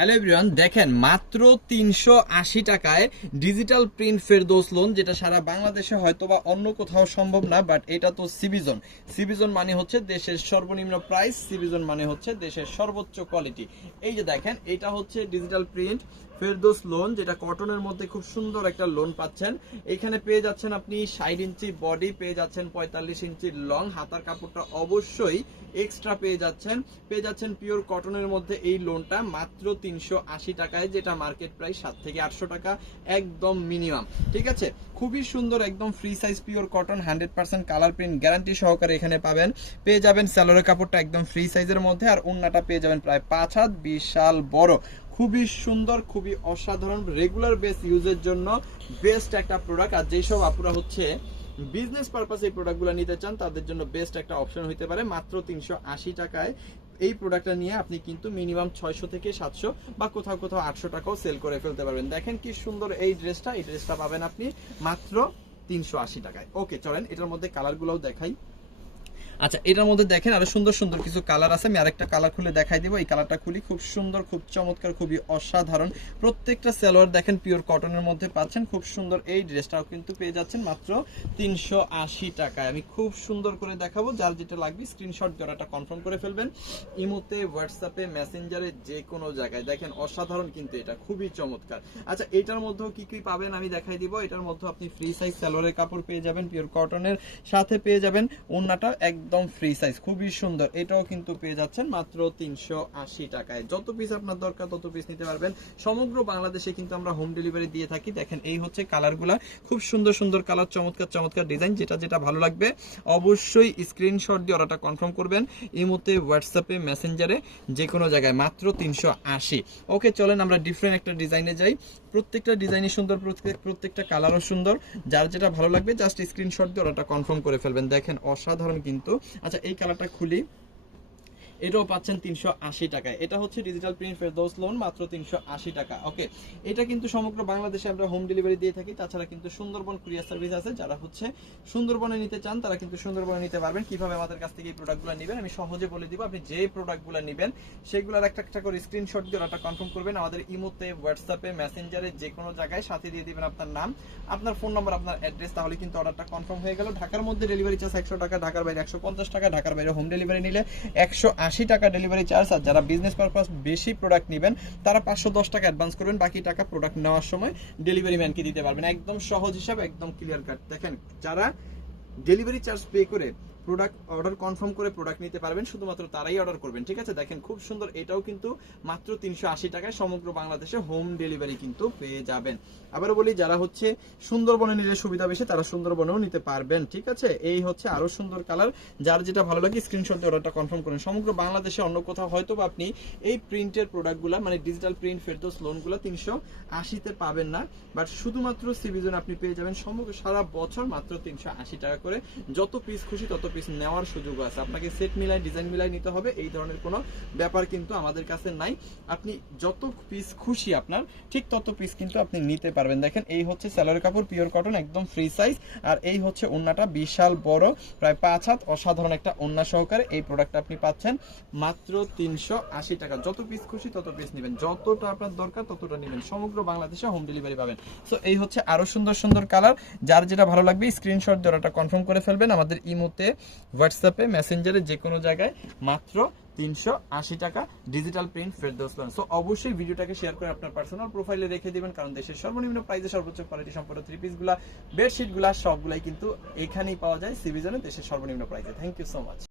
Hello everyone, দেখেন মাত্র 380 টাকায় ডিজিটাল প্রিন্ট ফেরদৌস লোন, যেটা সারা বাংলাদেশে হয়তো বা অন্য কোথাও সম্ভব না, বাট এটা তো সিবিজন। সিবিজন মানে হচ্ছে দেশের সর্বনিম্ন প্রাইস, সিবিজন মানে হচ্ছে দেশের সর্বোচ্চ কোয়ালিটি। এই যে দেখেন, এটা হচ্ছে ডিজিটাল প্রিন্ট ফেরদৌস লোন, যেটা কটনের মধ্যে খুব সুন্দর একটা লোন পাচ্ছেন। এখানে পেয়ে যাচ্ছেন আপনি 60 ইঞ্চি বডি, পেয়ে যাচ্ছেন 45 ইঞ্চি লং, হাতার কাপড়টা অবশ্যই এক্সট্রা পেয়ে যাচ্ছেন পিওর কটনের মধ্যে। এই লোনটা মাত্র 380 টাকায়, যেটা মার্কেট প্রাইস 7 থেকে 800 টাকা একদম মিনিমাম। ঠিক আছে, খুবই সুন্দর, একদম free size pure cotton, 100% colour print guarantee সহকারে এখানে পাবেন। পেয়ে যাবেন স্যালোরের কাপড়টা একদম ফ্রি সাইজের মধ্যে, আর ওন্নাটা পেয়ে যাবেন প্রায় 5 হাত, বিশাল বড়, খুবই সুন্দর, খুবই অসাধারণ, রেগুলার বেস ইউজের জন্য বেস্ট একটা প্রোডাক্ট। আর যেই সব আপুরা হচ্ছে বিজনেস পারপাসে এই প্রোডাক্টগুলো নিতে চান, তাদের জন্য বেস্ট একটা অপশন হতে পারে। মাত্র 380 টাকায় এই প্রোডাক্টটা নিয়ে আপনি কিন্তু মিনিমাম 600 থেকে 700 বা কোথাও কোথাও 800 টাকাও সেল করে ফেলতে পারবেন। দেখেন কি সুন্দর এই ড্রেসটা পাবেন আপনি মাত্র 380 টাকায়। ওকে, চলেন এটার মধ্যে কালারগুলোও দেখাই। আচ্ছা, এটার মধ্যে দেখেন আরো সুন্দর সুন্দর কিছু কালার আছে, আমি আরেকটা কালার খুলে দেখাই দিব। এই কালারটা খুলি, খুব সুন্দর, খুব চমৎকার, খুবই অসাধারণ। প্রত্যেকটা সালোয়ার দেখেন পিওর কটনের মধ্যে পাচ্ছেন, খুব সুন্দর। এই ড্রেসটাও কিন্তু পেয়ে যাচ্ছেন মাত্র 380 টাকায়। আমি খুব সুন্দর করে দেখাবো, যার যেটা লাগবে স্ক্রিনশট জোড়াটা কনফার্ম করে ফেলবেন ইমোতে, হোয়াটসঅ্যাপে, মেসেঞ্জারে, যে কোনো জায়গায়। দেখেন অসাধারণ কিন্তু, এটা খুবই চমৎকার। আচ্ছা, এটার মধ্যেও কি কি পাবেন আমি দেখাই দিব। এটার মধ্যে আপনি ফ্রি সাইজ সালোয়ারের কাপড় পেয়ে যাবেন পিওর কটনের, সাথে পেয়ে যাবেন ওন্নাটা একদম ফ্রি সাইজ, খুবই সুন্দর। এটাও কিন্তু পেয়ে যাচ্ছেন মাত্র 380 টাকায়। যত পিস আপনার দরকার তত পিস নিতে পারবেন। সমগ্র বাংলাদেশে কিন্তু আমরা হোম ডেলিভারি দিয়ে থাকি। দেখেন এই হচ্ছে কালারগুলা, খুব সুন্দর সুন্দর কালার, চমৎকার চমৎকার ডিজাইন। যেটা যেটা ভালো লাগবে অবশ্যই স্ক্রিনশট দিয়ে অর্ডারটা কনফার্ম করবেন ইমোতে, হোয়াটসঅ্যাপে, মেসেঞ্জারে, যে কোনো জায়গায়। মাত্র 380। ওকে, চলেন আমরা ডিফারেন্ট একটা ডিজাইনে যাই। প্রত্যেকটা ডিজাইনই সুন্দর, প্রত্যেকটা কালারও সুন্দর। যার যেটা ভালো লাগবে জাস্ট স্ক্রিনশট দিয়ে অর্ডারটা কনফার্ম করে ফেলবেন। দেখেন অসাধারণ কিন্তু। আচ্ছা, এই কালারটা খুলি, এটাও পাচ্ছেন 380 টাকায়। এটা হচ্ছে ডিজিটাল প্রিন্ট ফেরদৌস লোন, মাত্র 380 টাকা। ওকে, এটা কিন্তু সমগ্র বাংলাদেশে আমরা হোম ডেলিভারি দিয়ে থাকি। তাছাড়া কিন্তু সুন্দরবন কুরিয়ার সার্ভিস আছে, যারা হচ্ছে সুন্দরবনে নিতে চান তারা কিন্তু সুন্দরবনে নিতে পারবেন। কিভাবে আমাদের কাছ থেকে এই প্রোডাক্টগুলো নেবেন আমি সহজে বলে দিব। আপনি যে প্রোডাক্টগুলো নেবেন সেগুলোর একটা একটা করে স্ক্রিনশট দিয়ে ওটা কনফার্ম করবেন আমাদের ইমোতে, হোয়াটসঅ্যাপে, মেসেঞ্জারে, যে কোনো জায়গায়। সাথে দিয়ে দিবেন আপনার নাম, আপনার ফোন নাম্বার, আপনার অ্যাড্রেস, তাহলে কিন্তু অর্ডারটা কনফার্ম হয়ে গেল। ঢাকার মধ্যে ডেলিভারি চার্জ 100 টাকা, ঢাকার বাইরে 150 টাকা, ঢাকার বাইরে হোম ডেলিভারি নিলে 180 টাকা ডেলিভারি চার্জ। আর যারা বিজনেস পারপাস বেশি প্রোডাক্ট নেবেন তারা 510 টাকা অ্যাডভান্স করবেন, বাকি টাকা প্রোডাক্ট নেওয়ার সময় ডেলিভারি ম্যানকে দিতে পারবেন। একদম সহজ হিসাব, একদম ক্লিয়ার কাট। দেখেন, যারা ডেলিভারি চার্জ পে করে প্রোডাক্ট অর্ডার কনফার্ম করে প্রোডাক্ট নিতে পারবেন, শুধুমাত্র তারাই অর্ডার করবেন। ঠিক আছে, দেখেন খুব সুন্দর। এটাও কিন্তু মাত্র 380 টাকায় সমগ্র বাংলাদেশে হোম ডেলিভারি কিন্তু পেয়ে যাবেন। আবারও বলি, যারা হচ্ছে সুন্দরবনে নিলে সুবিধা বেশি তারা সুন্দরবনেও নিতে পারবেন। ঠিক আছে, এই হচ্ছে আরো সুন্দর কালার। যার যেটা ভালো লাগে স্ক্রিনশট দিয়ে অর্ডারটা কনফার্ম করেন। সমগ্র বাংলাদেশে অন্য কোথাও হয়তো বা আপনি এই প্রিন্টের প্রোডাক্টগুলো, মানে ডিজিটাল প্রিন্ট ফেরদৌস লোনগুলো 380-তে পাবেন না, বাট শুধুমাত্র সিবিজন আপনি পেয়ে যাবেন সমগ্র সারা বছর মাত্র 380 টাকা করে। যত পিস খুশি তত পিস নেওয়ার সুযোগ আছে। আপনাকে সেট মিলাই, ডিজাইন মিলাই নিতে হবে এই ধরনের কোনো ব্যাপার কিন্তু আমাদের কাছে নাই। আপনি যত পিস খুশি আপনার, ঠিক তত পিস কিন্তু আপনি নিতে পারবেন। দেখেন এই হচ্ছে স্যালোয়ার কাপড় পিওর কটন, একদম ফ্রি সাইজ। আর এই হচ্ছে ওন্নাটা বিশাল বড়, প্রায় 5 হাত, অসাধারণ একটা ওন্না সহকারে। এই প্রোডাক্টটা আপনি পাচ্ছেন মাত্র 380 টাকা। যত পিস খুশি তত পিস নেবেন, যতটা আপনার দরকার ততটা নেবেন। সমগ্র বাংলাদেশে হোম ডেলিভারি পাবেন। সো এই হচ্ছে আরো সুন্দর সুন্দর কালার। যার যেটা ভালো লাগবে স্ক্রিনশট দিয়ে অর্ডারটা কনফার্ম করে ফেলবেন আমাদের ইমোতে, হোয়াটসঅ্যাপে, মেসেঞ্জারে, যে কোনো জায়গায়। মাত্র 380 টাকা digital print Ferdous loan. So অবশ্যই ভিডিওটাকে শেয়ার করে আপনার পার্সোনাল প্রোফাইলে রেখে দিবেন, কারণ দেশের সর্বনিম্ন প্রাইসে সর্বোচ্চ কোয়ালিটি সম্পন্ন থ্রি পিসগুলা, বেডশিটগুলা সবগুলাই কিন্তু এখানেই পাওয়া যায় সিবিজনে, দেশের সর্বনিম্ন প্রাইসে। Thank you so much.